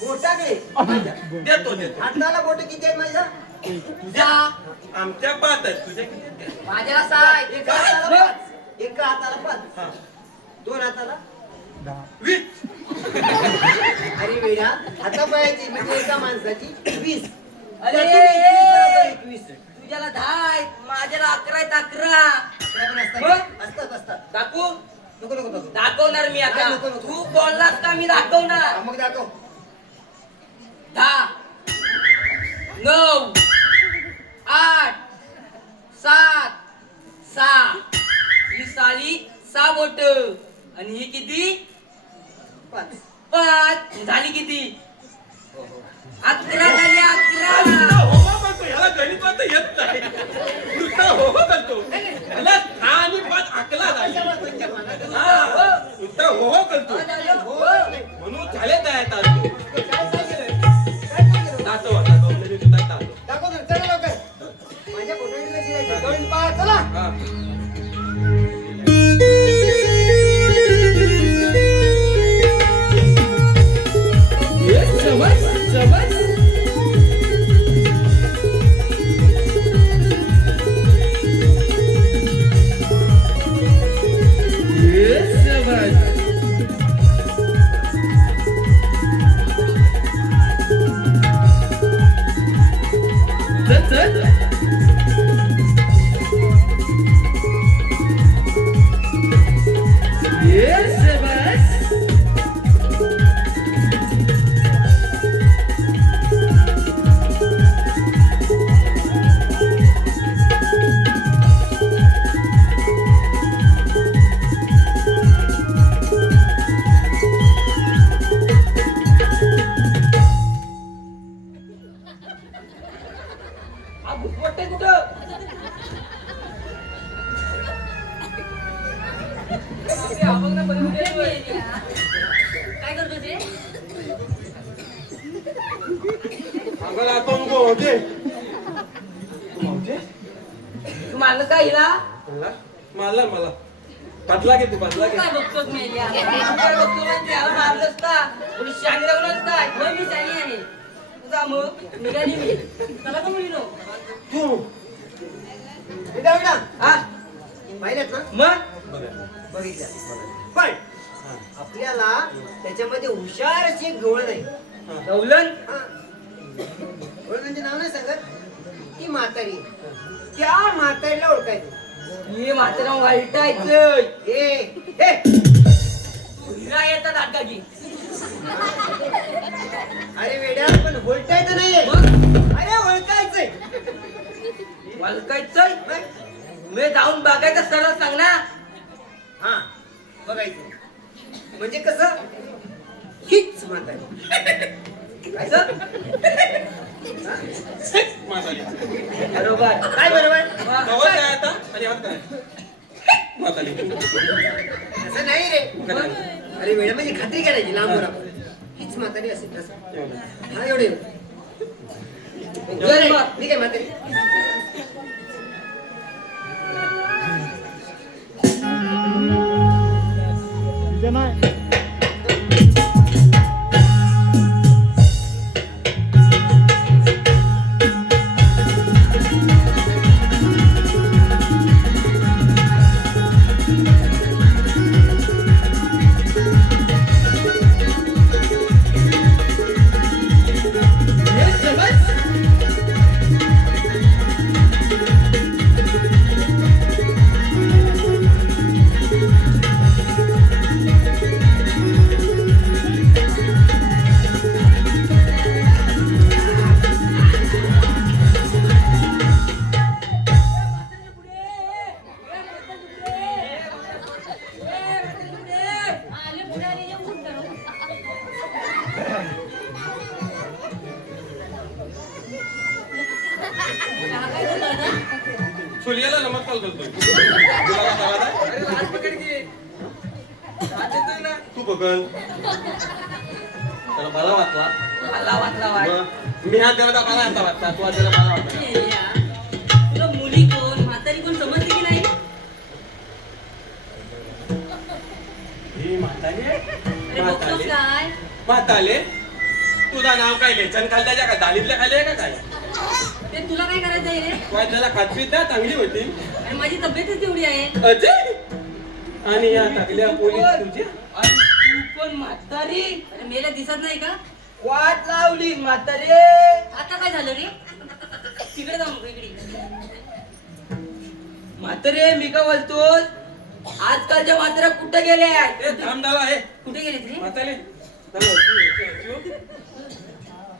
बोटाकडे माझ्या. देतो देतो हाताला बोट किती आहेत माझ्या तुझ्या आमच्या पाच आहेत तुझ्या किती आहेत? माझ्याला साय एका हाताला पाच एका हाताला पाच हा. दोन हाताला 20. अरे वेड्या हातापायाची म्हणजे एका माणसाची 20 अरे बरोबर 21 तुझ्याला 10 आहेत माझ्याला 11 आहेत 11 अकरा पण असतात असतात असतात दाखवू नको नको नको दाखवणार मी आता नको, नको. तू बोललास का मी दाखवणार हा, मग दाखव 10 9 8 7 6 ही साली 6 बोट आणि ही किती 5 5 झाली किती 11 झाली 11 नुसता होमा म्हणतो ह्याला गणित मात्र येत नाही नुसता होमा करतो ह्याला 6 आणि 5 अकला झाली हा नुसता होमा करतो म्हणून झाले काय तातो तातो आता गौंडरी सुद्धा तातो दाखव ना, चला लवकर माझ्या बोटाकडे लक्ष द्यायचं. दोन, पाच, चला हा वाटतंय कुठं काय करतो ते आम्हाला आता उभं होते तू मानलं का हिला मला मला बदला घे तू बदला घे काय बघतोस मेल्या काय बघतो म्हणजे याला मारलंस का कोणी शांगी लागूनच काय होय मी शानी आहे तुझा मग निघाली मी त्याला का म्हणलो तू हे दावडा हा पाहिलेत ना मग बघितल्या पण आपल्याला त्याच्यामध्ये हुशार अशी एक गवळ नाही गवलन हा. गवळ म्हणजे नाव नाही सांगत ती म्हातारी आहे. त्या म्हातारीला ओळखायचं हे म्हातारा वाईटायचं ए हे हिरा येतात आटकाची अरे वेड्या पण ओळखायचं नाहीये मग अरे ओळखायचंय वलकायचं मग मी जाऊन बघायचं सरळ सांग ना हा बघायचं म्हणजे कसं हीच म्हातारी कसं? म्हातारी बरोबर काय बरोबर गवत काय आता आणि हात काय म्हातारी असं नाही रे काय? अरे वेळा म्हणजे खात्री करायची लांब हीच म्हातारी असेल तसं. हा एवढे मी काय म्हातारी आले पुढे आले येऊन कुठं? काय झालं आता? सुलियाला नमस्कार करतोय तुला काय त्रास आहे? अरे हात पकड की. हात देतोय ना. तू पकड त्याला मला वाचला मला वाटला वाट. मी हात दिला तर मला आता वाचला तू हात दिला मला वाटला मेल्या. तुला मुली कोण म्हातारी कोण समजते की नाही? ही म्हातारी अरे बघतोस काय? म्हाताले तुझं नाव काय लेचन खालताच्या का दालीतल्या खाली आहे का काय ते तुला काय करायचं आहे रे? वाजल्याला खात्री द्या चांगली होती आणि माझी तब्येतच तेवढी आहे. अजय आणि या टाकल्या पोलीस तुझी आणि तू पण म्हातारी अरे मेल्या दिसत नाही का? वाट लावली म्हातारी. आता काय झालं रे? तिकडे जाऊ नको इकडे. म्हातारे मी का बोलतोस आजकालच्या म्हाताऱ्या कुठे गेल्या? ए थांबडाला आहे कुठे गेलेत रे? म्हाताले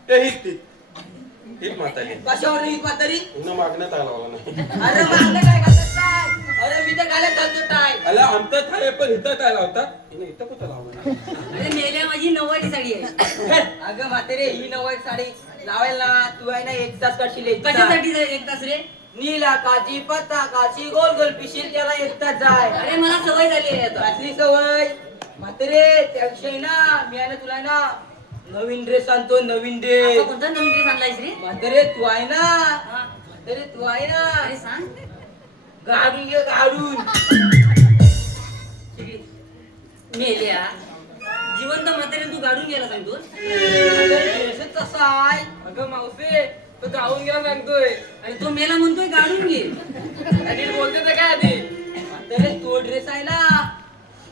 ते हीच म्हाताले कशावर ही म्हातारी? पुन्हा मागण्यात आला मला नाही अरे मागलं काय घालत काय? अरे मी तर घालत घालतो टाय. अला आमचं थाय पण इथं काय लावता इथं कुठं लावलं अरे मेल्या माझी नऊवारी साडी आहे. अगं म्हातारे ही नववारी साडी लावायला ना तू आहे ना 1 तास काढशील. 1 तास. कशासाठी जाय 1 तास रे? नीला काची पत्ता काची गोल गोल पिशील त्याला 1 तास जाय. अरे मला सवय झाली आहे आता. रात्री सवय म्हातारे त्याविषयी ना मी आहे ना तुला आहे ना नवीन ड्रेस आणतो नवीन आता ड्रेस. कोणता नवीन ड्रेस आणलायस रे? म्हातारे तू आहे ना हा. म्हातारे तू आहे ना अरे सांग. गाडून घे गाडून. मेल्या जिवंत म्हातारे तू गाडून गेला सांगतोस? ड्रेसच तसा आहे. अगं मावसे तो गाऊन गेला सांगतोय. आणि तो मेला म्हणतोय गाडून घे. आणि बोलते तर काय आधी म्हातारे तो ड्रेस आहे ना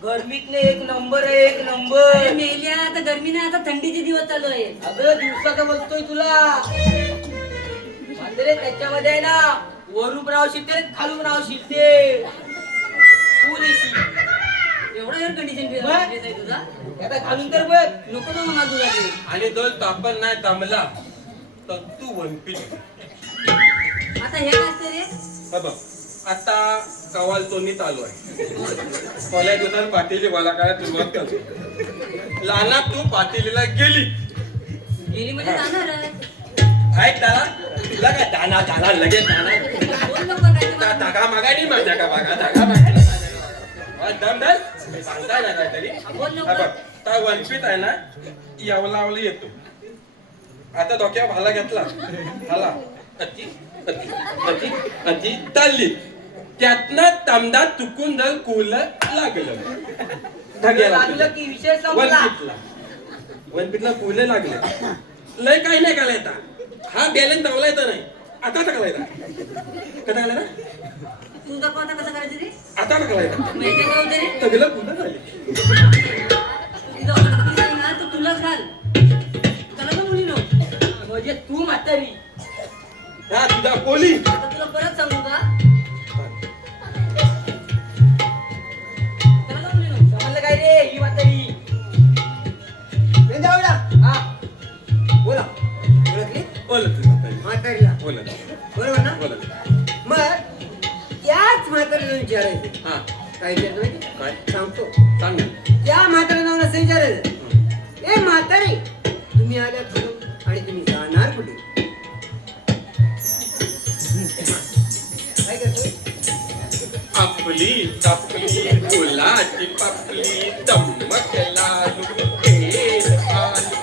गरमीतले 1 नंबर आहे 1 नंबर. अरे मेल्या आता गरमी नाही आता थंडीचे दिवस चालू आहे. अगं दिवसाचं बोलतोय तुला. म्हातारे त्याच्यामध्ये आहे ना वरून राव शिरते खालून राव शिरते. पुरेशी एवढा एअर कंडिशन बरं. आहे तुझा? आता घालून तर बघ. नको तो मला तुझा ड्रेस. आणि तो तापण नाही थांबला तर तू वनपीस आता हे काय असतं रे? हा बघ आता कवाल तोनी चालू आहे पहिल्या दिवसात पातेली मला काय सुरुवात करतो लहाना तू पातेलीला गेली गेली म्हणजे जाणार आहे. ऐक त्याला तुला काय दाना दाना लगेच दाना बोल नको काय ते मला. धागा मागाडी माझ्या का बागा धागा मागाडी दमदार सांगताय ना काहीतरी बोल हा नको. बघ त्या वनपीत आहे ना यावलावला येतो आता डोक्यावर भाला घेतला भाला अति अति अति अति चालली त्यातनं तांबडा चुकून जर कुल लागलं धाग्याला लागलं की विषय संपला. वनपीतला कुल लागलं लय काही नाही घालायचा हा बॅलन्स चांगला येत नाही आता टाकलायचा कसा टाकला ना तू दाखव आता कसं करायचं रे? आता टाकलायचा माहिती काय होते रे? सगळं पुन्हा झाली तुझं वनपीस आहे ना तो तुलाच घाल. त्याला का मुली नको? म्हणजे तू म्हातारी हा तुझा कोली आता तुला परत सांगू का? त्याला का मुली नको? समजलं काय रे ही म्हातारी. जाऊया हा बोला ओळखली बोलत तुझा म्हातारीला बोलत बरोबर ना बोलत मग त्याच म्हातारीला विचारायचं हा काय विचारतो माहिती काय सांगतो सांग ना त्या म्हातारीला नाव असं विचारायचं ए म्हातारी तुम्ही आल्या कुठून आणि तुम्ही जाणार कुठे काय करतोय आपली चपली फुलाची पापली चमकला लुटे आली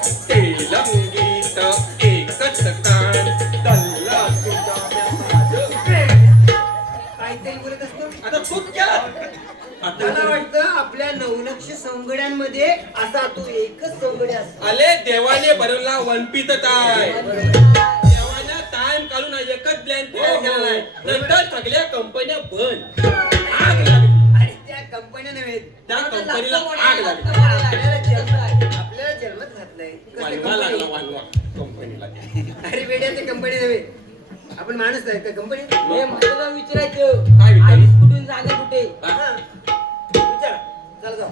एवढ्या 9 लक्ष सौंगड्यांमध्ये असा तू एकच सौंगड्या असतो. आले देवाने बनवला वनपीत ताय देवाने टाइम काढून एकच प्लॅन तयार केला नाही नंतर सगळ्या कंपन्या बंद आग लागली आणि त्या कंपन्या नव्हे, त्या कंपनीला आग लागली आपल्याला जन्मच घातलाय. कसं वानवा लागला कंपनी? वानवा कंपनीला अरे वेड्या, ते कंपनी नव्हे, आपण माणूस आहे का कंपनी? हे मला विचारायचं काय विचारायचं? आलीस कुठून जाणं कुठे हा. विचारा, चला जाऊ.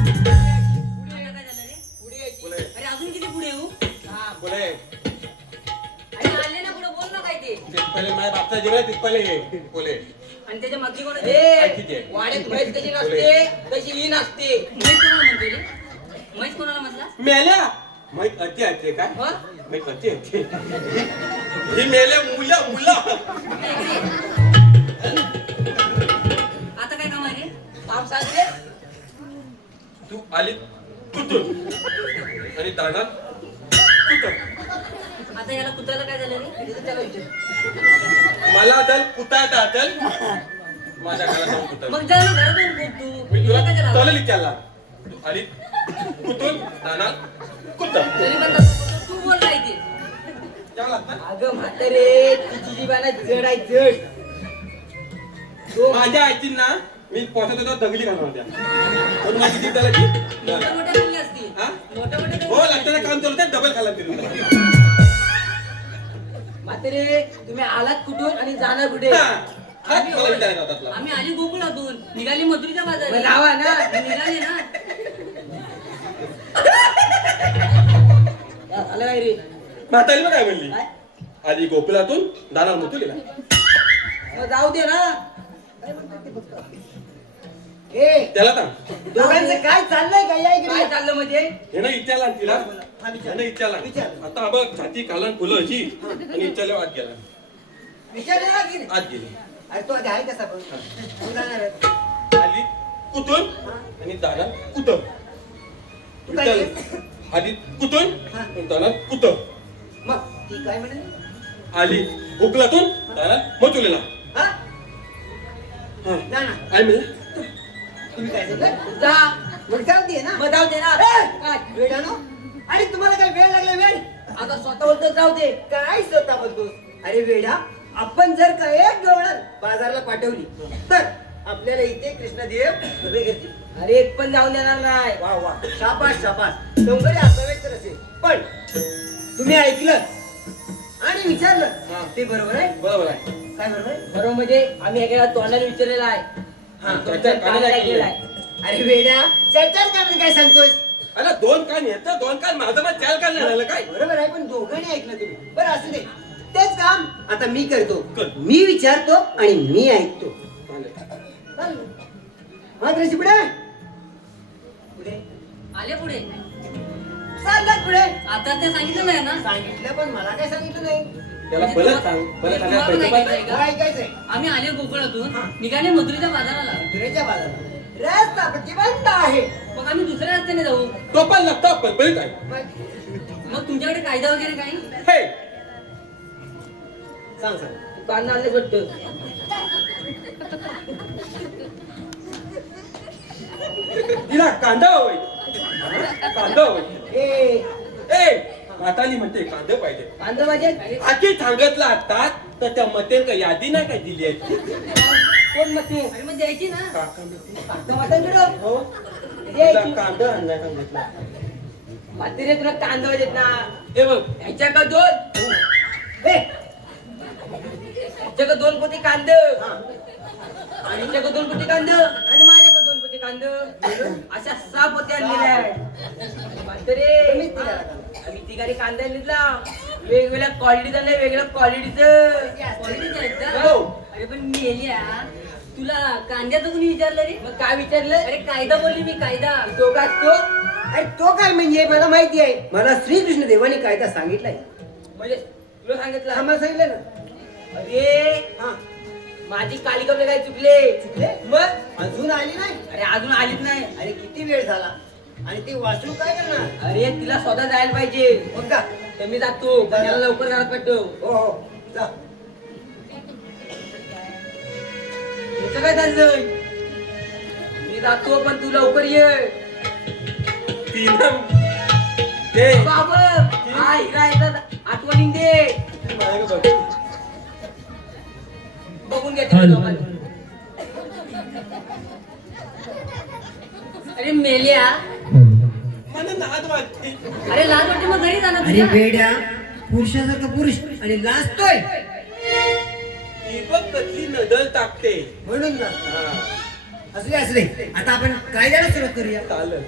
आता काय झालं रे? पुढे यायची. बोले अरे अजून किती पुढे येऊ? बोले अरे आले ना पुढे बोल ना काय ते. पहिले माझ्या बापचा जेवण तिथपले बोले आणि त्याच्या मागची कोण ए, ऐकीत आहे. वाड्यात म्हैस कशी नसते तशी ही नसते. म्हैस कोणाला म्हणते रे? म्हैस कोणाला म्हटला? मेल्या माहित अति आहे काय हा? माहित अति आहे ही मेले मुलं मुलं आता काय काम आहे रे? काम सांग रे. तू आली कुठून आणि दादा कुठं आता याला कुत्र्याला काय झालं रे? त्याला विचार. मला दल कुठं दादल माझ्या घरात जाऊन कुठं मग जा ना घरातून बोल तू. मी तुला तुला काय झालं? चालेल विचारला तू आली कुठून दादा कुठं तरी पण तू बोल काय ते. त्याला ना अगं म्हातारे तिची जीवाना जड आहे जड. तो माझ्या आईची ना मी पोटात होतो दगली घालून होत्या म्हणून माझी ती त्याला की मोठ्या मोठ्या बोलली असती. हा? मोठ्या मोठ्या हो लागताना काम चालू होतं डबल खाला फिरून म्हातारे तुम्ही आलात कुठून आणि जाणार कुठे? हात मला विचारायचा होता तुला. आम्ही आली गोकुळातून निघाली मथुरीच्या मग बाजारात. लावा ना. निघाले ना. आलं काय रे? म्हातारी मग काय म्हणली काय? आधी गोकुळातून दाना मुतुलीला मग जाऊ दे ना. ए, त्याला सांग दोघांचं काय चाललंय काय या इकडे? काय चाललं म्हणजे? हे ना इच्छाला तिला हा, विचार. हे ना इच्छाला विचार. आता बघ छाती कालन फुलं अशी आणि इच्छाला आत गेला विचारलं ना की नाही? आत गेली अरे तो आधी आहे कसा पण तू जाणार आहे. आली कुठून आणि दाना कुठं तू काय केलं? विचारलं. आली कुठून हा. आणि दाना कुठं मग ती काय म्हणे? आली गोकुळातून दाना मथुलीला हा? हा जा ना. आई म्हणलं तुम्ही काय सांगितलं? जा. मग जाऊ दे ना. मग जाऊ दे ना. ए, काय? वेडानो, अरे तुम्हाला काय वेळ लागला वेळ? आता स्वतः बोलतो जाऊ दे. काय स्वतः बोलतोस? अरे वेडा, आपण जर का एक गवळण बाजारला पाठवली तर आपल्याला इथे कृष्णदेव उभे करतील. अरे एक पण जाऊन देणार नाही. वा वा, शाबास शाबास, डोंगरे असावे तर असेल. पण तुम्ही ऐकलं आणि विचारलं हा. ते बरोबर आहे? बरोबर आहे काय बरोबर आहे? बरोबर म्हणजे आम्ही एका तोंडाने विचारलेला आहे. हा, तुमच्या कानाला गेलाय. अरे वेड्या, चर्चा कारण काय सांगतोस? अरे दोन कान येतं दोन कान माझं मग चार कान नाही झालं काय बरोबर आहे, पण दोघांनी ऐकलं तुम्ही. बरं असू दे, तेच काम आता मी करतो. कर. मी विचारतो आणि मी ऐकतो. मात्र पुढे पुढे आले पुढे. चाललात पुढे. आता ते सांगितलं नाही ना. सांगितलं पण मला काय सांगितलं नाही. त्याला परत सांग परत सांगा तुम्हाला पहिलं नाही पण- ऐकायचंय मला का? ऐकायचंय. आम्ही आले गोकुळातून निघाले मथुरीच्या बाजाराला. मथुरेच्या बाजारात रस्ता प्रतिबंध आहे. मग आम्ही दुसऱ्या रस्त्याने जाऊ. तो पण लागतो पण बरीच आहे मग मग तुमच्याकडे कायदा वगैरे काही? हे सांग सांग. तू कान आणले वाटतं. तिला कांदा हवंय कांदा हवंय ए ए मातानी म्हणते कांदा पाहिजे कांदा माझे आखी सांगितलं आता तर त्या मते का यादी नाही काय दिली आहे कोण मग ते अरे मग द्यायची ना. कांदा वाटायला हो द्यायची. तिला कांदा आणलाय सांगितलं म्हातारे तुला कांदा वाजत ना. हे बघ ह्याच्या का दोन ए, ह्याच्या का दोन पोते कांद आणि ह्याच्या का दोन पोते कांद आणि माझ्या का दोन पोते कांद अशा 6 पोते आणलेल्या आहेत. म्हातारे तुम्हीच दिला कांदा. आम्ही तिघांनी कांदा आणला वेगवेगळ्या क्वालिटीचा नाही वेगळ्या क्वालिटीचं. क्वालिटीचे आहेत का? हो. अरे पण मेल्या तुला कांद्याचं कोणी विचारलं रे? मग काय विचारलं अरे कायदा बोलली मी कायदा. तो का असतो अरे तो काय म्हणजे मला माहिती आहे. मला श्रीकृष्ण देवाने कायदा सांगितलाय. म्हणजे तुला सांगितलं आम्हाला सांगितलं ना. अरे हा माझी काली कपडे काय चुकले चुकले? मग अजून आली नाही. अरे अजून आलीच नाही. अरे किती वेळ झाला आणि ती वाचून काय करणार. अरे तिला स्वतः जायला पाहिजे. मग जा. तर मी जातो पण याला लवकर घरात पाठव. हो हो जा. तुझं काय चाललंय? मी जातो पण तू लवकर ये. तिनं ते बाबा हा हिरा येतात आठवणी दे. बघून घे तिला दोघांना. अरे मेल्या, मला नाद वाटते. अरे लाज वाटते मग घरी जाणार अरे तुझ्या. बेड्या पुरुषासारखा पुरुष आणि लाजतोय ती बघ कसली नदल टाकते. म्हणून ना. हा असले असले आता आपण कायद्याला सुरुवात करूया. चालेल.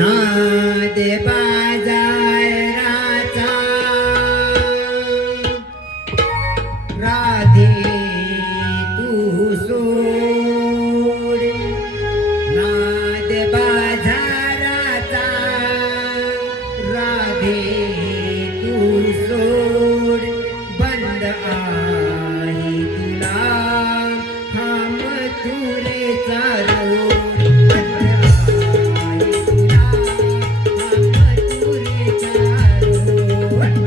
नाद बाजाराचा राधे तू सोड. नाद बाजाराचा राधे तू सोड. बंद आहे तुला हा मथुरेचा रोड. बंद आहे तुला हा मथुरेचा रोड.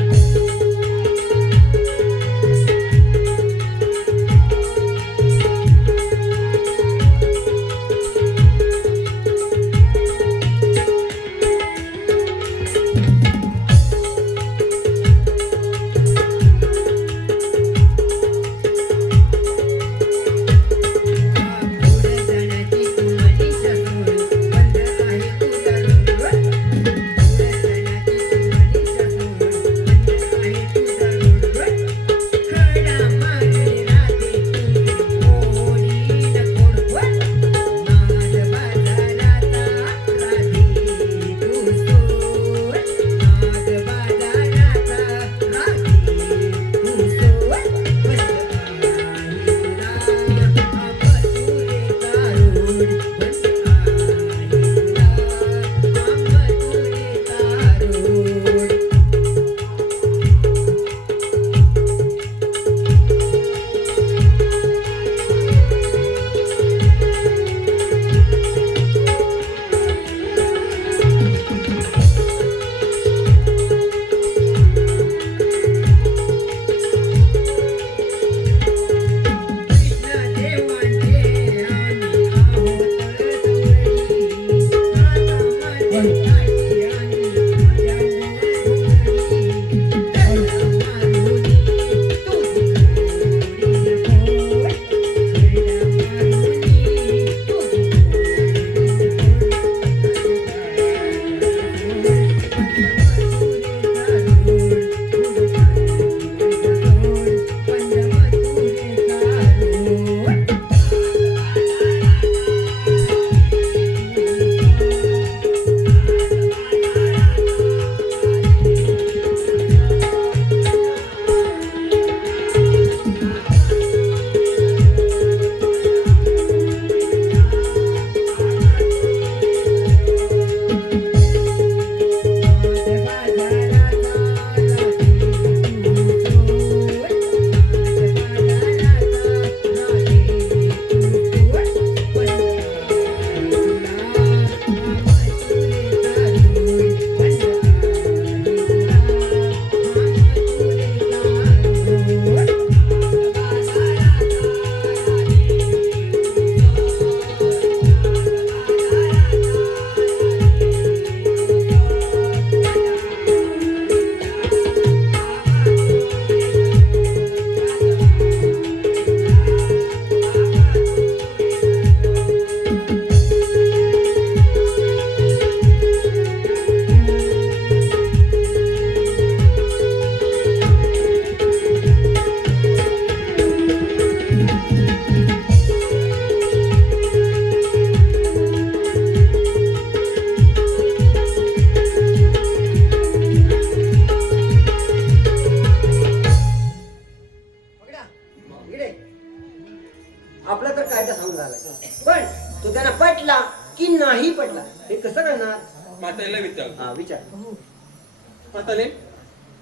विचार हा विचार आता ले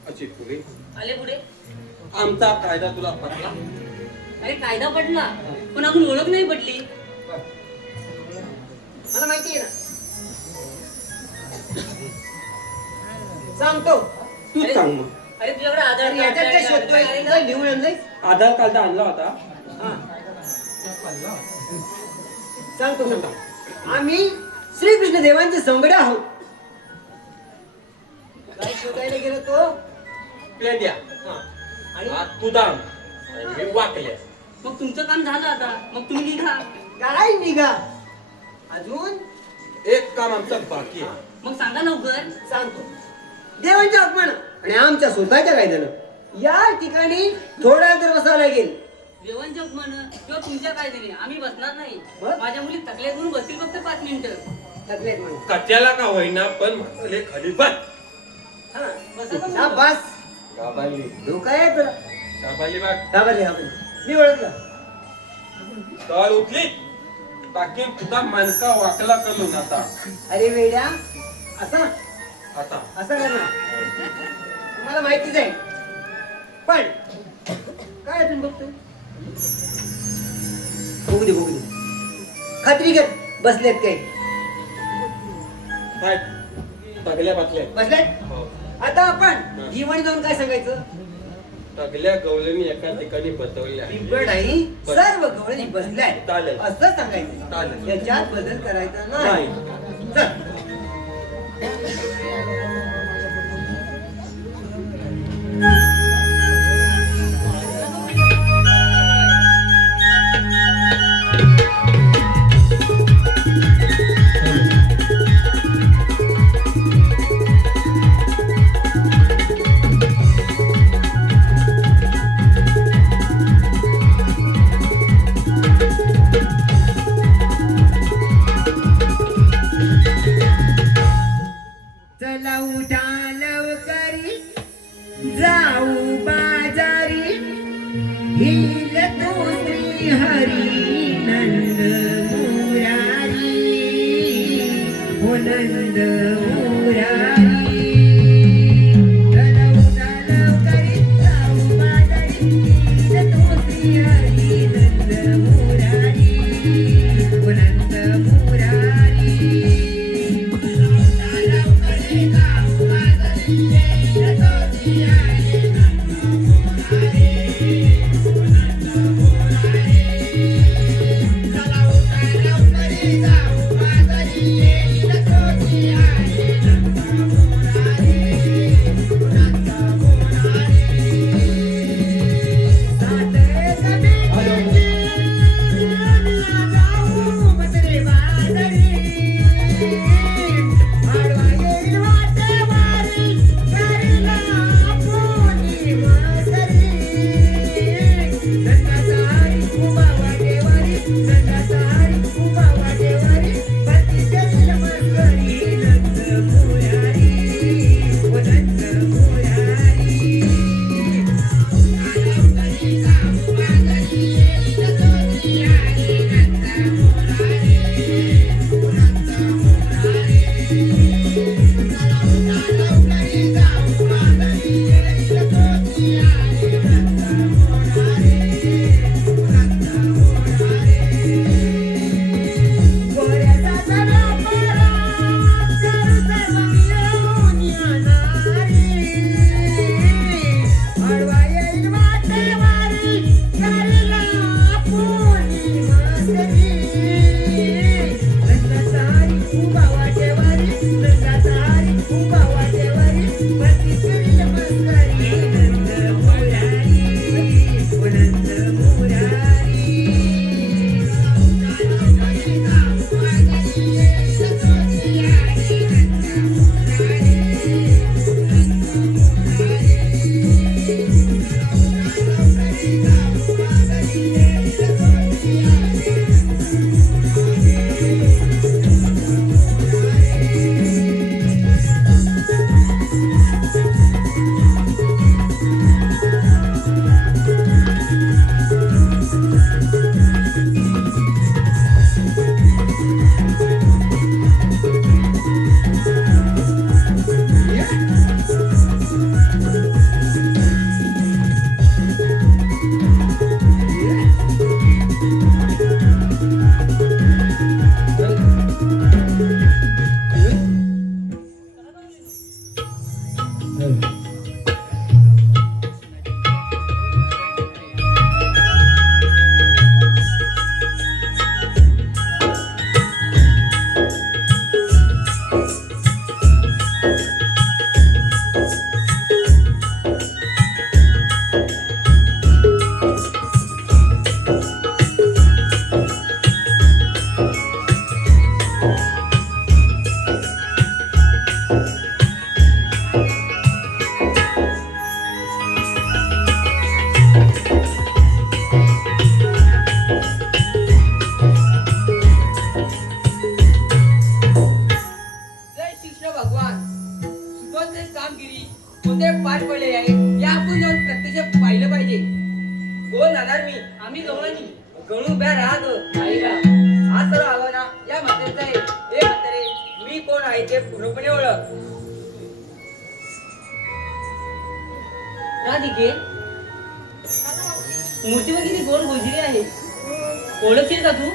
अशी पुढे आले पुढे आमचा कायदा तुला पटला अरे कायदा पडला पण अजून ओळख नाही पडली. मला माहिती आहे ना. सांगतो. तू सांग मग. अरे तुझ्याकडे आधार अरे याच्यात काय शोधतोय? काय लिहून आणलंय? आधार कार्ड आणला होता. हा. सांगतो. आम्ही श्रीकृष्ण देवांचे संगडे आहोत. काय शोधायला गेलो तो? प्लेंड्या हा. आणि तू दाम मी वाकले. मग तुमचं काम झालं आता मग तुम्ही निघा. काय निघा अजून एक काम आमचं बाकी आहे. मग सांगा लवकर. सांगतो. देवांच्या अपमान आणि आमच्या स्वतःच्या कायद्यानं या ठिकाणी थोडा तर बसावं लागेल. जेवणच्या म्हण किंवा तुमच्या काय दिले आम्ही बसणार नाही. मग? माझ्या मुली थकल्या म्हणून बसतील फक्त 5 मिनिटं. थकलेत म्हणून. कट्याला का होईना पण म्हाताले खाली बस. हा. बसा ना मग. शाबास. गाबाली धोका आहे तुला. गाबाली बघ. घाबरले घाबरले. मी ओळखलं. तळ उठली बाकी तुझा मनका वाकला करून आता अरे वेड्या असा आता असं करणार मला माहितीच आहे पण काय तुम्ही बघतोय बघू दे खात्री कर बसलेत काय काय तगल्या बातल्या बसलेत हो. आता आपण जीवन जाऊन काय सांगायचं तगल्या गवळणी एका ठिकाणी बसवल्या बिबट आहे सर्व गवळणी बसल्यात चालेल. असं सांगायचं चालेल. याच्यात बदल करायचा नाही. नाही चल चला उठा लवकरी जाऊ बाजारी हिल तो श्री हरी नंद मुरारी हो नंद मुरारी चला उठा लवकरी जाऊ बाजारी हिल तो श्री हरी नंद मुरारी हो नंद मुरारी जय कृष्ण भगवान. सुबोधचे कामगिरी कोणते पार पडले आहे हे आपण जाऊन प्रत्यक्ष पाहिलं पाहिजे. कोण जाणार मी? आम्ही गवळणी गणू उभ्या राहत आईला हा सर्व आव्हाना या म्हातारीचा आहे. हे म्हातारे मी कोण आहे ते पूर्णपणे ओळख. राधिके मूर्तीवर किती गोल गोजरी आहे. ओळखशील का तू?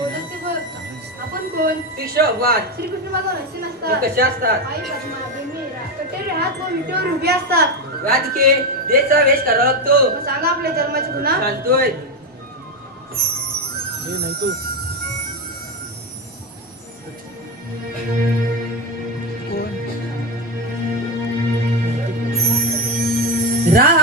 ओळखते बघ. आपण कोण? कृष्ण भगवान श्रीकृष्ण भगवान असे मग नसतात. कसे असतात? आई पद्मा, मीरा, कटेरी हात व विटेवर उभे असतात. राधिके देशचा वेश करावा लागतो. मग सांगा आपल्या जन्माची गुन्हा. सांगतोय. राह